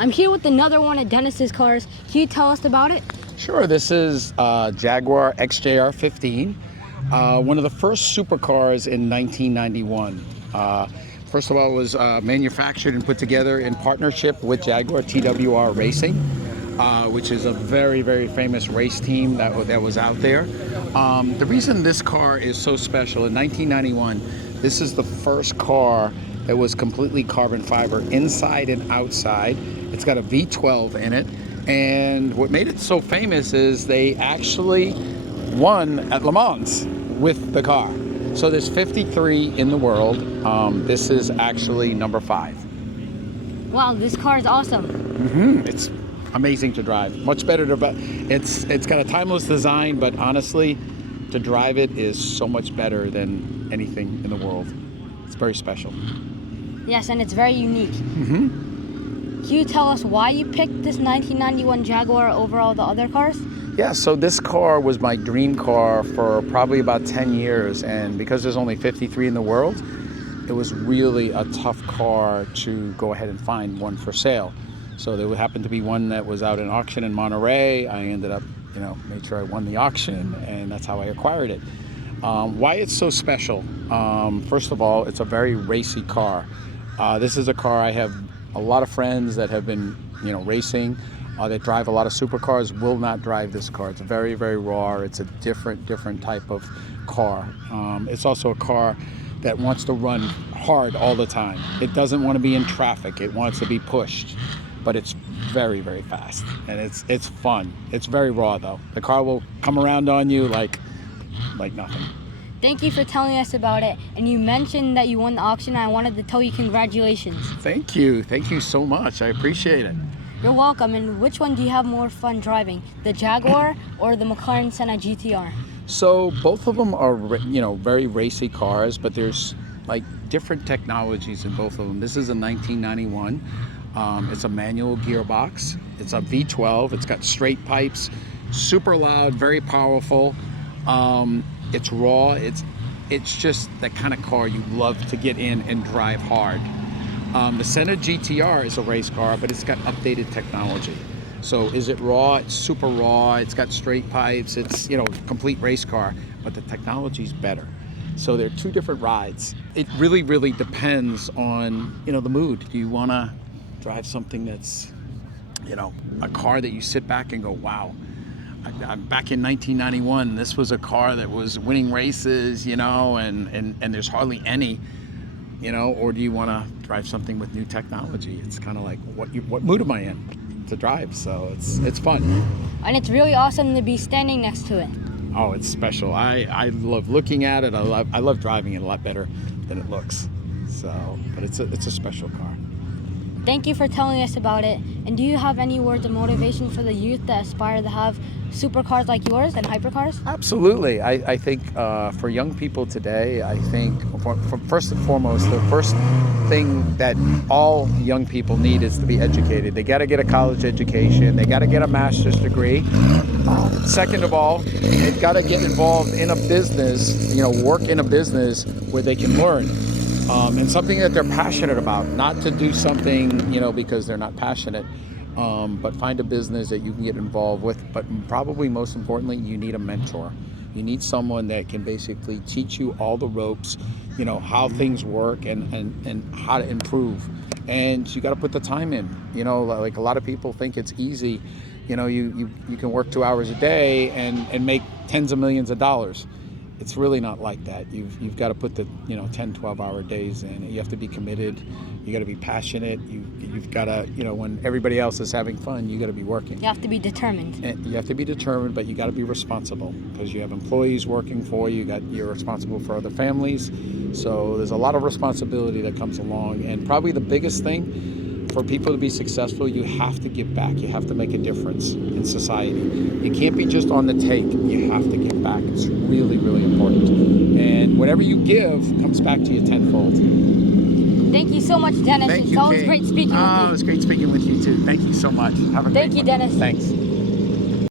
I'm here with another one of Dennis's cars. Can you tell us about it? Sure, this is Jaguar XJR-15, one of the first supercars in 1991. First of all, it was manufactured and put together in partnership with Jaguar TWR Racing, which is a very, very famous race team that was out there. The reason this car is so special, in 1991, this is the first car that was completely carbon fiber inside and outside. It's got a V12 in it. And what made it so famous is they actually won at Le Mans with the car. So there's 53 in the world. This is actually number 5. Wow, this car is awesome. It's amazing to drive. Much better to it's got a timeless design, but honestly, to drive it is so much better than anything in the world. It's very special. Yes, and it's very unique. Can you tell us why you picked this 1991 Jaguar over all the other cars? Yeah, so this car was my dream car for probably about 10 years, and because there's only 53 in the world, it was really a tough car to go ahead and find one for sale. So there happened to be one that was out in auction in Monterey. I ended up, made sure I won the auction, and that's how I acquired it. Why it's so special? First of all, it's a very racy car. This is a car I have a lot of friends that have been, racing, that drive a lot of supercars, will not drive this car. It's very, very raw. It's a different type of car. It's also a car that wants to run hard all the time. It doesn't want to be in traffic. It wants to be pushed, but it's very, very fast, and it's fun. It's very raw though. The car will come around on you like nothing. Thank you for telling us about it. And you mentioned that you won the auction. I wanted to tell you congratulations. Thank you. Thank you so much. I appreciate it. You're welcome. And which one do you have more fun driving, the Jaguar or the McLaren Senna GTR? So both of them are, very racy cars, but there's like different technologies in both of them. This is a 1991. It's a manual gearbox. It's a V12. It's got straight pipes, super loud, very powerful. It's raw. It's just that kind of car you love to get in and drive hard. The Senna GTR is a race car, but it's got updated technology. So is it raw? It's super raw. It's got straight pipes. It's, complete race car, but the technology's better. So they're two different rides. It really, really depends on, the mood. Do you want to drive something that's, a car that you sit back and go, wow. Back in 1991, this was a car that was winning races, and there's hardly any, or do you want to drive something with new technology? It's kind of like, what mood am I in to drive? So it's fun. And it's really awesome to be standing next to it. Oh, it's special. I love looking at it. I love driving it a lot better than it looks. So, but it's a special car. Thank you for telling us about it. And do you have any words of motivation for the youth that aspire to have supercars like yours and hypercars? Absolutely. I think for young people today, I think first and foremost, the first thing that all young people need is to be educated. They got to get a college education. They got to get a master's degree. Second of all, they've got to get involved in a business, work in a business where they can learn. And something that they're passionate about, not to do something, because they're not passionate, but find a business that you can get involved with. But probably most importantly, you need a mentor. You need someone that can basically teach you all the ropes, how things work and how to improve. And you got to put the time in, like a lot of people think it's easy. You can work 2 hours a day and make tens of millions of dollars. It's really not like that. You've got to put the 10, 12-hour days in. You have to be committed. You got to be passionate. You've got to when everybody else is having fun, you got to be working. You have to be determined. And you have to be determined, but you got to be responsible because you have employees working for you. You're responsible for other families. So there's a lot of responsibility that comes along. And probably the biggest thing for people to be successful, you have to give back. You have to make a difference in society. You can't be just on the take. You have to give back. It's really, really important. And whatever you give comes back to you tenfold. Thank you so much, Dennis. Thank it's you, always Kate. great speaking with you. It was great speaking with you too. Thank you so much. Have a great one. Thank you, Dennis. Thanks.